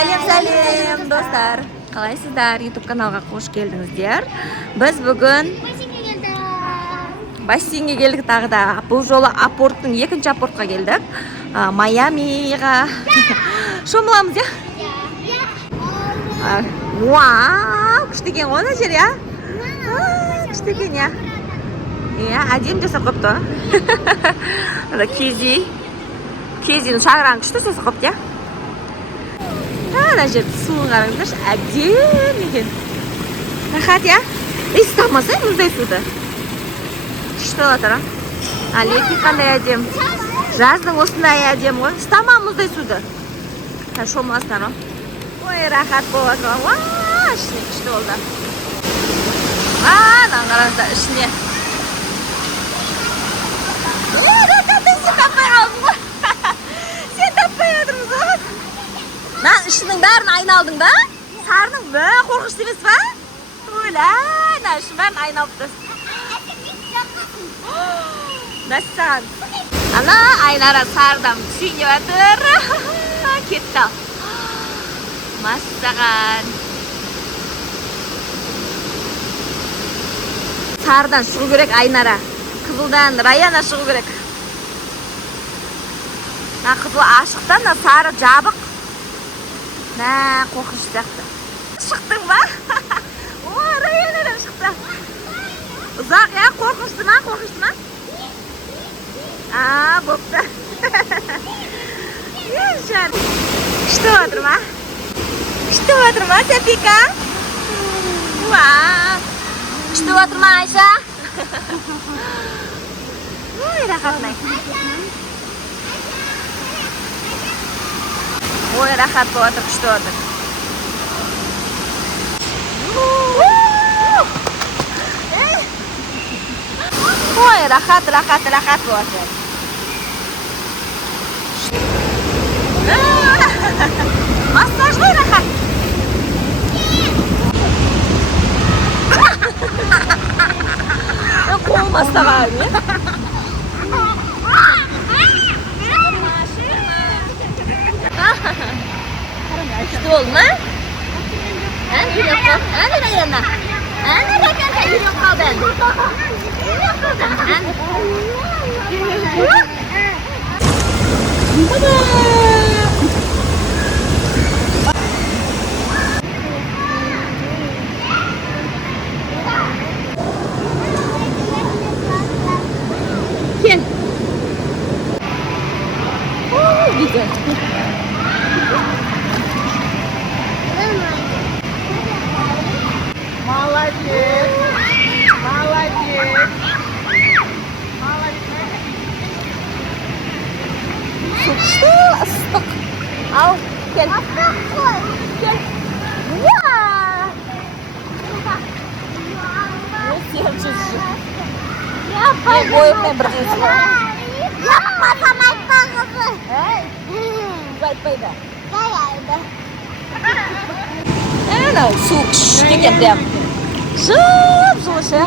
Сәлем достар. Қалайсыздар? YouTube каналға қош келдіңіздер. Біз бүгін бассейнге келдік тағы да. Бұл жолы апорттың екінші апортқа келдік. Майамиға шомыламыз, я? Вау, күшті екен ғой мына жер, я? Күшті екен, я? Әдем жасап қойыпты. Кезінің шағырағын күшті жасап қойыпты, я? Ана жерді суын қараңыздаршы, әдем екен. Рахат, я? Ыстамаса мұздай суды. Күшті олатыр, Алеки қандай әдем. Жаздың осындай әдем ғой. Ыстама мұздай суды. Шомыласынар ғой. Ой, рахат болады ғой. Ваа, ішіне күшті болды. Анан қараңыздар, ішіне. Рахат, сен таппай қалдың ғой. Сен таппай отырмыз ғой. Ішінің бәрін айналдың ба? Сарының бә, қорқышты емес ба? Өлә, ішінің бәрін айналыпты. Мәссаған. Ана, Айнара сардан сүйіне бәтір. Кетті. Мәссаған. Сардан шығу керек Айнара. Қызылдан Раяна шығу керек. Қызыл ашықтан сары жабық. Қоқыш сияқты. Шықтың ба? О, Раянадан шықты. Ұзақ, я? Қорқышты ма? Бопты. Жан. Күшті отыр ма? Сәпика? Күшті отыр ма, Айша? Ой, рахатнай. Ой, рахат болатыр, күшті отыр. Ой, рахат болатыр. Массаж ғой, рахат. Қолым астаған, не? Күшті болды ма? Жүрек қол. Раяна. Раканка жүрек қалдың. Кел. Видео. Молодец. Күшті, ыстық. Ал, кел. Ыстық қой. Кел. Мен бойымнан бір қисы бар. Yapmasам айтпағызы. Айтпайды. Әнау, су күшті екен прям. Жып-жылы ше.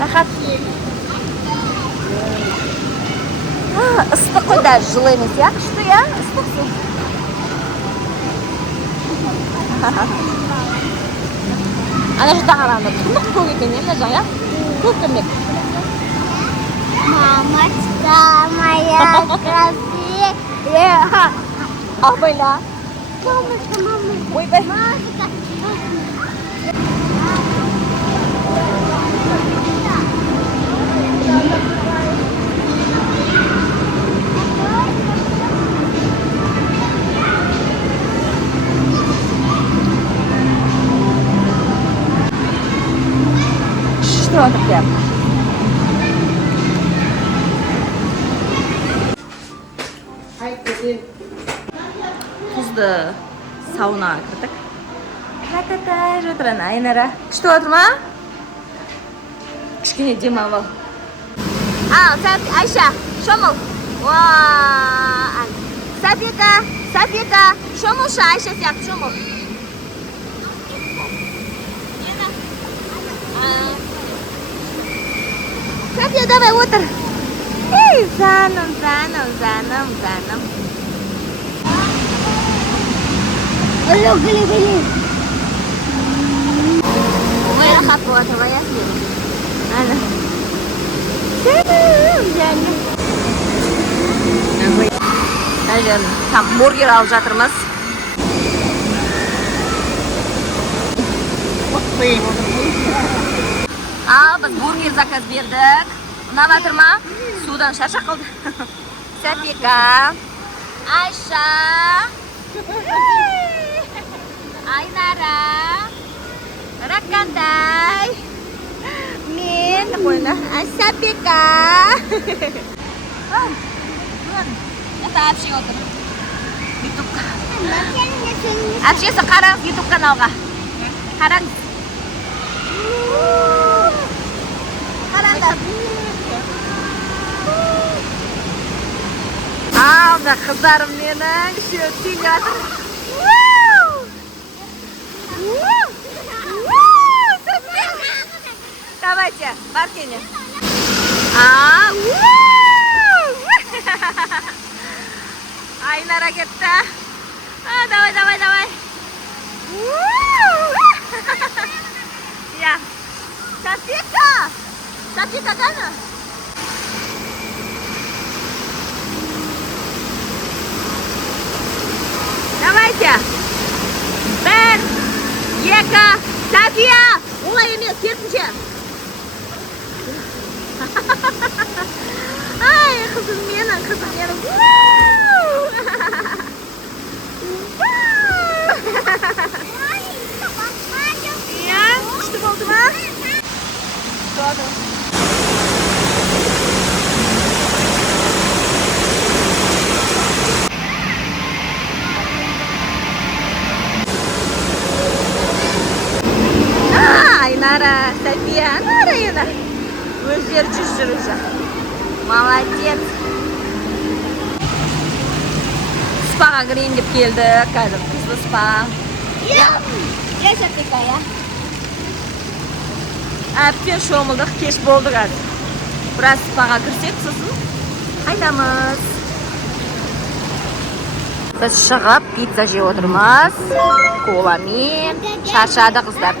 Рахат. Ыстық қой, даже жылы емес, я? Күшті, я? Ыстық су. Ана жақта қарағанда тұнық көк екен, мына жақ, я? Көк көмек. Мамочка моя красивая. Абайла. Мамочка. Ойбай. Что это прям? Тұзды саунаға кірдік. Жатыр ана, Айнара. Күшті отыр ма? Кішкене демалып ал. Айша, шомыл. Сәпика, шомылшы, Айша сияқты шомыл. Сәпия, давай, отыр. Ей, жаным. Ой, рахат болады ғой иә. Ана. Там бургер алып жатырмыз. Biz burger zakaz berdik. Unab atırma? Sudan şaşa qildi. Sapika, Ayşa, Aynara, Rakkanday, men qo'yna, Sapika. Ata apshi o'tir. YouTube'ga. Apshisi qarang YouTube kanalga. Qarang. Alda kızlarım mening shu tingatır. Давайте, Маркине. Aynara gitti. Давай. Ya. Sapika qani? Давайте. 1, 2, Safiya. Olay emas, ketінші. Ay, kızım benim. Ya, kuchli bo'ldimi? Bo'ldi. Aynara, Safiya, Aynara yana. O'zlari tushirishdi. Молодец. Spaga giring deb keldik. Hozir qizli spa. Ya, Sapika ya. Apken sho'mildik, kech bo'ldi hozir. Biroz spaga kirsak, sizni haydamiz. Biz chiqib pizza yeb o'tirmiz. Kolamen. Charchadi qizlar.